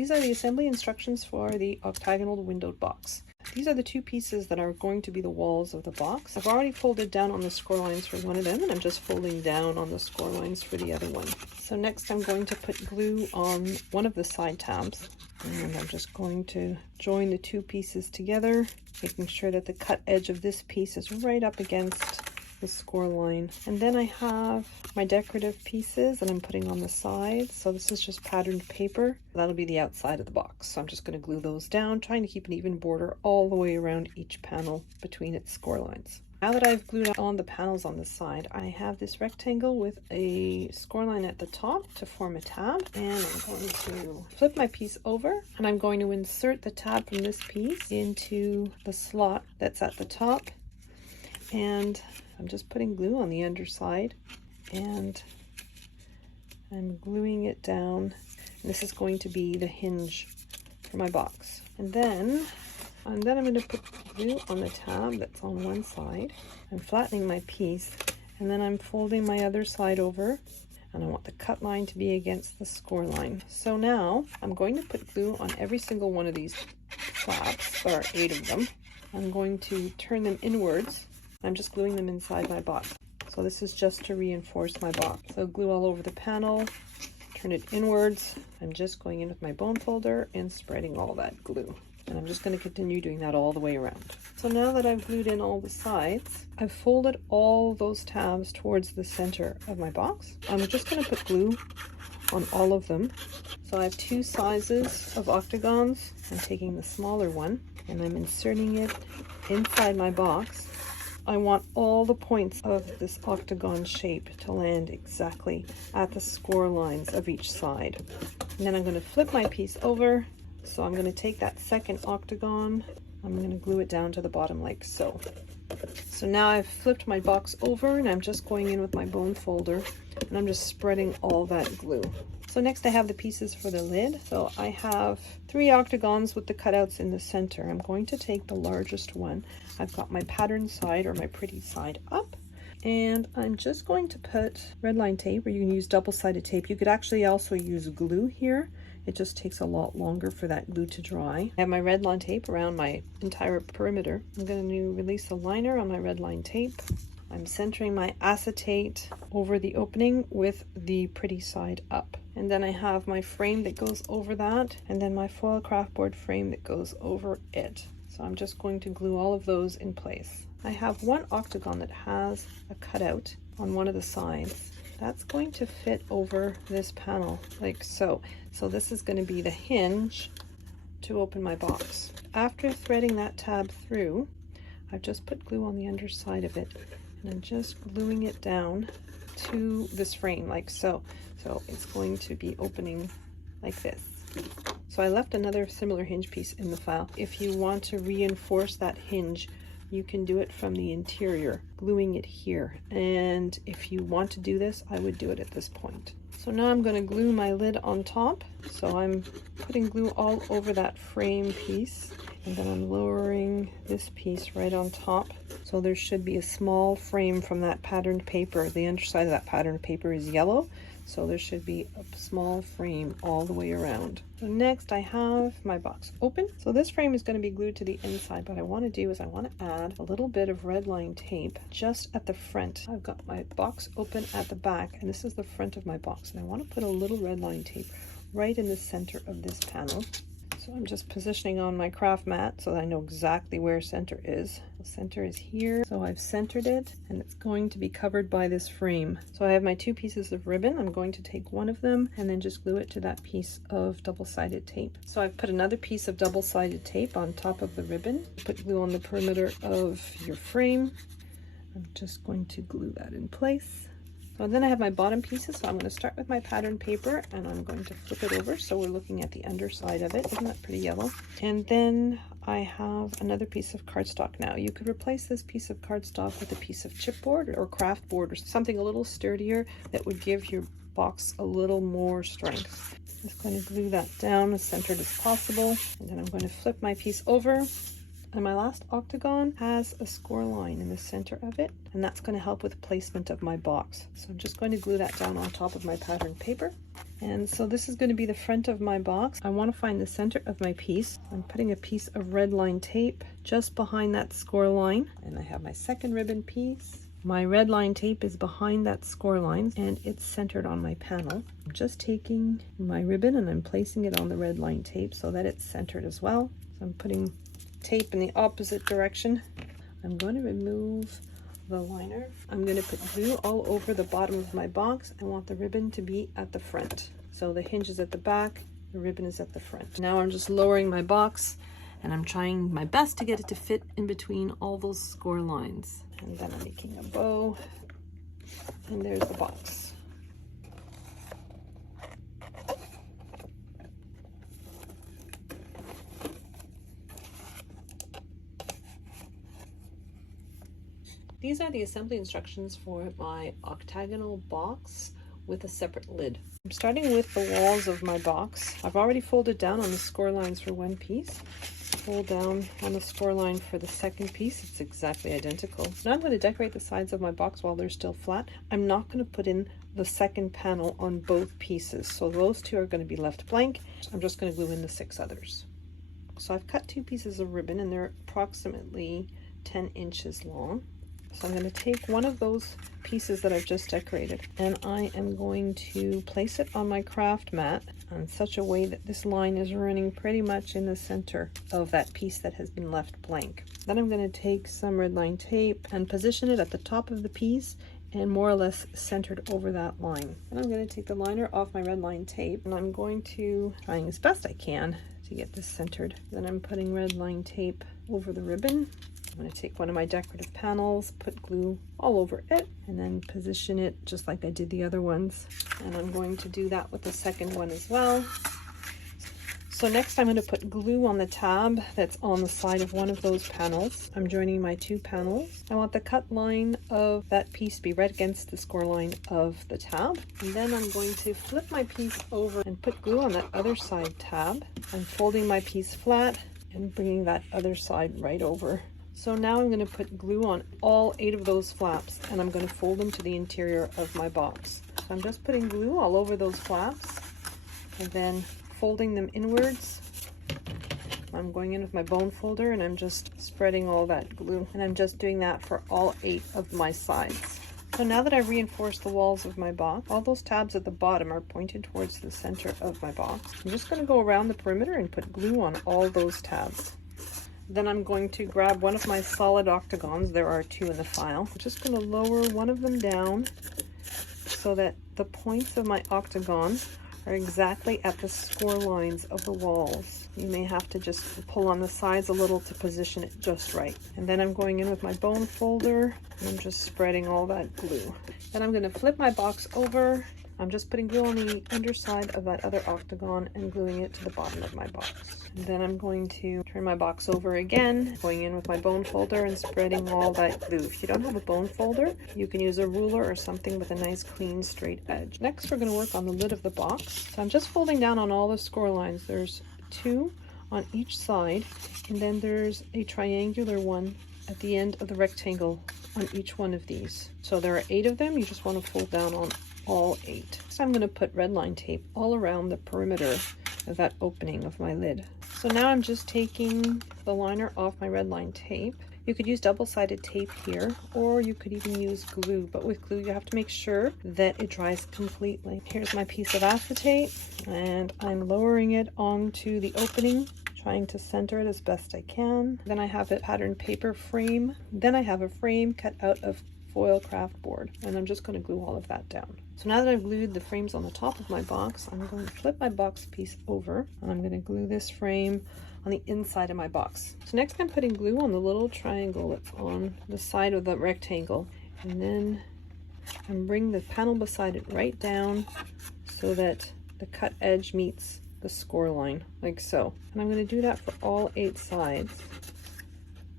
These are the assembly instructions for the octagonal windowed box. These are the two pieces that are going to be the walls of the box. I've already folded down on the score lines for one of them, and I'm just folding down on the score lines for the other one. So next I'm going to put glue on one of the side tabs, and I'm just going to join the two pieces together, making sure that the cut edge of this piece is right up against the score line. And then I have my decorative pieces that I'm putting on the sides. So this is just patterned paper. That'll be the outside of the box. So I'm just going to glue those down, trying to keep an even border all the way around each panel between its score lines. Now that I've glued on the panels on the side, I have this rectangle with a score line at the top to form a tab, and I'm going to flip my piece over, and I'm going to insert the tab from this piece into the slot that's at the top, and I'm just putting glue on the underside, and I'm gluing it down. And this is going to be the hinge for my box. And then I'm going to put glue on the tab that's on one side. I'm flattening my piece, and then I'm folding my other side over, and I want the cut line to be against the score line. So now I'm going to put glue on every single one of these tabs. There are 8 of them. I'm going to turn them inwards. I'm just gluing them inside my box. So this is just to reinforce my box. So glue all over the panel, turn it inwards. I'm just going in with my bone folder and spreading all that glue. And I'm just going to continue doing that all the way around. So now that I've glued in all the sides, I've folded all those tabs towards the center of my box. I'm just going to put glue on all of them. So I have 2 sizes of octagons. I'm taking the smaller one and I'm inserting it inside my box. I want all the points of this octagon shape to land exactly at the score lines of each side. And then I'm going to flip my piece over. So I'm going to take that second octagon, I'm going to glue it down to the bottom like so. So now I've flipped my box over, and I'm just going in with my bone folder, and I'm just spreading all that glue. So next I have the pieces for the lid. So I have 3 octagons with the cutouts in the center. I'm going to take the largest one. I've got my pattern side, or my pretty side, up, and I'm just going to put red line tape, or you can use double-sided tape. You could actually also use glue here. It just takes a lot longer for that glue to dry. I have my red line tape around my entire perimeter. I'm going to release the liner on my red line tape. I'm centering my acetate over the opening with the pretty side up. And then I have my frame that goes over that, and then my foil craft board frame that goes over it. So I'm just going to glue all of those in place. I have one octagon that has a cutout on one of the sides. That's going to fit over this panel like so. So this is going to be the hinge to open my box. After threading that tab through, I've just put glue on the underside of it, and I'm just gluing it down to this frame like so. So it's going to be opening like this. So I left another similar hinge piece in the file. If you want to reinforce that hinge, you can do it from the interior, gluing it here. And if you want to do this, I would do it at this point. So now I'm going to glue my lid on top. So I'm putting glue all over that frame piece, and then I'm lowering this piece right on top. So there should be a small frame from that patterned paper. The underside of that patterned paper is yellow, so there should be a small frame all the way around. So next I have my box open. So this frame is going to be glued to the inside. What I want to do is I want to add a little bit of red line tape just at the front. I've got my box open at the back, and this is the front of my box, and I want to put a little red line tape right in the center of this panel. So I'm just positioning on my craft mat so that I know exactly where center is. The center is here, so I've centered it, and it's going to be covered by this frame. So I have my 2 pieces of ribbon. I'm going to take one of them and then just glue it to that piece of double-sided tape. So I've put another piece of double-sided tape on top of the ribbon. Put glue on the perimeter of your frame. I'm just going to glue that in place. So then I have my bottom pieces, so I'm going to start with my pattern paper, and I'm going to flip it over so we're looking at the underside of it. Isn't that pretty yellow? And then I have another piece of cardstock now. You could replace this piece of cardstock with a piece of chipboard or craft board or something a little sturdier that would give your box a little more strength. Just going to glue that down as centered as possible, and then I'm going to flip my piece over. And my last octagon has a score line in the center of it, and that's going to help with placement of my box. So I'm just going to glue that down on top of my pattern paper. And so this is going to be the front of my box. I want to find the center of my piece. I'm putting a piece of red line tape just behind that score line. And I have my second ribbon piece. My red line tape is behind that score line and it's centered on my panel. I'm just taking my ribbon and I'm placing it on the red line tape so that it's centered as well. So I'm putting tape in the opposite direction. I'm going to remove the liner. I'm going to put glue all over the bottom of my box. I want the ribbon to be at the front. So the hinge is at the back, the ribbon is at the front. Now I'm just lowering my box and I'm trying my best to get it to fit in between all those score lines. And then I'm making a bow, and there's the box. These are the assembly instructions for my octagonal box with a separate lid. I'm starting with the walls of my box. I've already folded down on the score lines for one piece. Fold down on the score line for the second piece. It's exactly identical. Now I'm going to decorate the sides of my box while they're still flat. I'm not going to put in the second panel on both pieces. So those two are going to be left blank. I'm just going to glue in the 6 others. So I've cut 2 pieces of ribbon and they're approximately 10 inches long. So I'm going to take one of those pieces that I've just decorated and I am going to place it on my craft mat in such a way that this line is running pretty much in the center of that piece that has been left blank. Then I'm going to take some red line tape and position it at the top of the piece and more or less centered over that line. And I'm going to take the liner off my red line tape and I'm going to, trying as best I can to get this centered. Then I'm putting red line tape over the ribbon. I'm going to take one of my decorative panels, put glue all over it, and then position it just like I did the other ones. And I'm going to do that with the second one as well. So next I'm going to put glue on the tab that's on the side of one of those panels. I'm joining my 2 panels. I want the cut line of that piece to be right against the score line of the tab. And then I'm going to flip my piece over and put glue on that other side tab. I'm folding my piece flat and bringing that other side right over. So now I'm going to put glue on all 8 of those flaps and I'm going to fold them to the interior of my box. So I'm just putting glue all over those flaps and then folding them inwards. I'm going in with my bone folder and I'm just spreading all that glue, and I'm just doing that for all 8 of my sides. So now that I've reinforced the walls of my box, all those tabs at the bottom are pointed towards the center of my box. I'm just going to go around the perimeter and put glue on all those tabs. Then I'm going to grab one of my solid octagons. There are 2 in the file. I'm just going to lower one of them down so that the points of my octagon are exactly at the score lines of the walls. You may have to just pull on the sides a little to position it just right. And then I'm going in with my bone folder and I'm just spreading all that glue. Then I'm going to flip my box over. I'm just putting glue on the underside of that other octagon and gluing it to the bottom of my box. And then I'm going to turn my box over again, going in with my bone folder and spreading all that glue. If you don't have a bone folder, you can use a ruler or something with a nice clean straight edge. Next, we're going to work on the lid of the box. So I'm just folding down on all the score lines. There's 2 on each side, and then there's a triangular one at the end of the rectangle on each one of these. So there are 8 of them. You just want to fold down on all 8. So I'm going to put red line tape all around the perimeter of that opening of my lid. So now I'm just taking the liner off my red line tape. You could use double-sided tape here, or you could even use glue, but with glue you have to make sure that it dries completely. Here's my piece of acetate and I'm lowering it onto the opening, trying to center it as best I can. Then I have a pattern paper frame. Then I have a frame cut out of foil craft board, and I'm just going to glue all of that down. So now that I've glued the frames on the top of my box, I'm going to flip my box piece over and I'm going to glue this frame on the inside of my box. So next I'm putting glue on the little triangle that's on the side of the rectangle, and then I'm bringing the panel beside it right down so that the cut edge meets the score line, like so. And I'm going to do that for all 8 sides.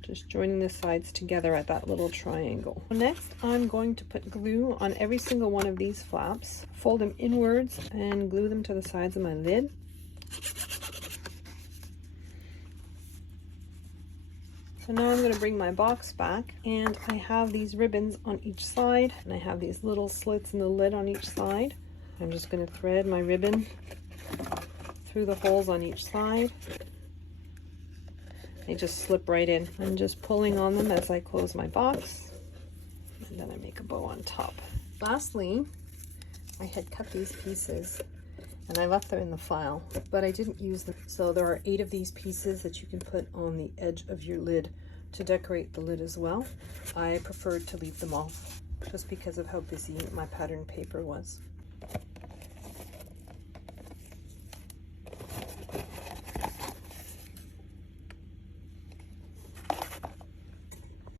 Just joining the sides together at that little triangle. Next, I'm going to put glue on every single one of these flaps, fold them inwards, and glue them to the sides of my lid. So now I'm going to bring my box back, and I have these ribbons on each side, and I have these little slits in the lid on each side. I'm just going to thread my ribbon through the holes on each side. They just slip right in. I'm just pulling on them as I close my box, and then I make a bow on top. Lastly, I had cut these pieces and I left them in the file, but I didn't use them. So there are 8 of these pieces that you can put on the edge of your lid to decorate the lid as well. I preferred to leave them off just because of how busy my pattern paper was.